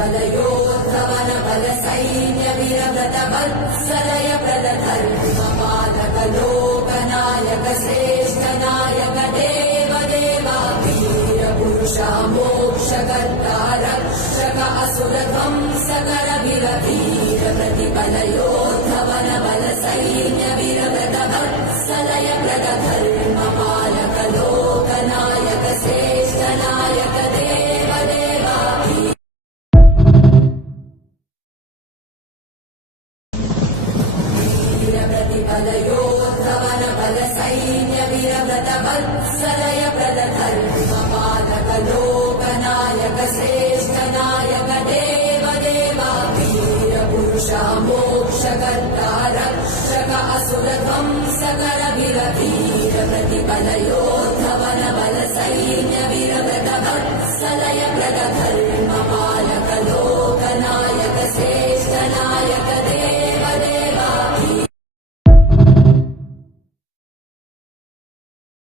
प्रतिपलयोद्धवन बल सैन्य वीरव्रत वत्सलय प्रदधर्म पालक लोकनायक श्रेष्ठ नायक देव देवा वीर पुरुषा मोक्षकर्ता रक्षक असुर ध्वंसकर वीर वीर प्रतिपलयोद्धवन बल सैन्य वीरव्रत वत्सलय प्रदधर्म पालक लोकनायक श्रेष्ठ नायक देव देवा प्रतिपलयोद्धवन बल सैन्य वीरव्रत वत्सलय प्रदधर्म पालक लोकनायक श्रेष्ठ नायक देव देवा वीर पुरुषा मोक्षकर्ता रक्षक असुर ध्वंसकर वीर वीर प्रतिपलयोद्धवन बल सैन्य वीरव्रत वत्सलय प्रदधर्म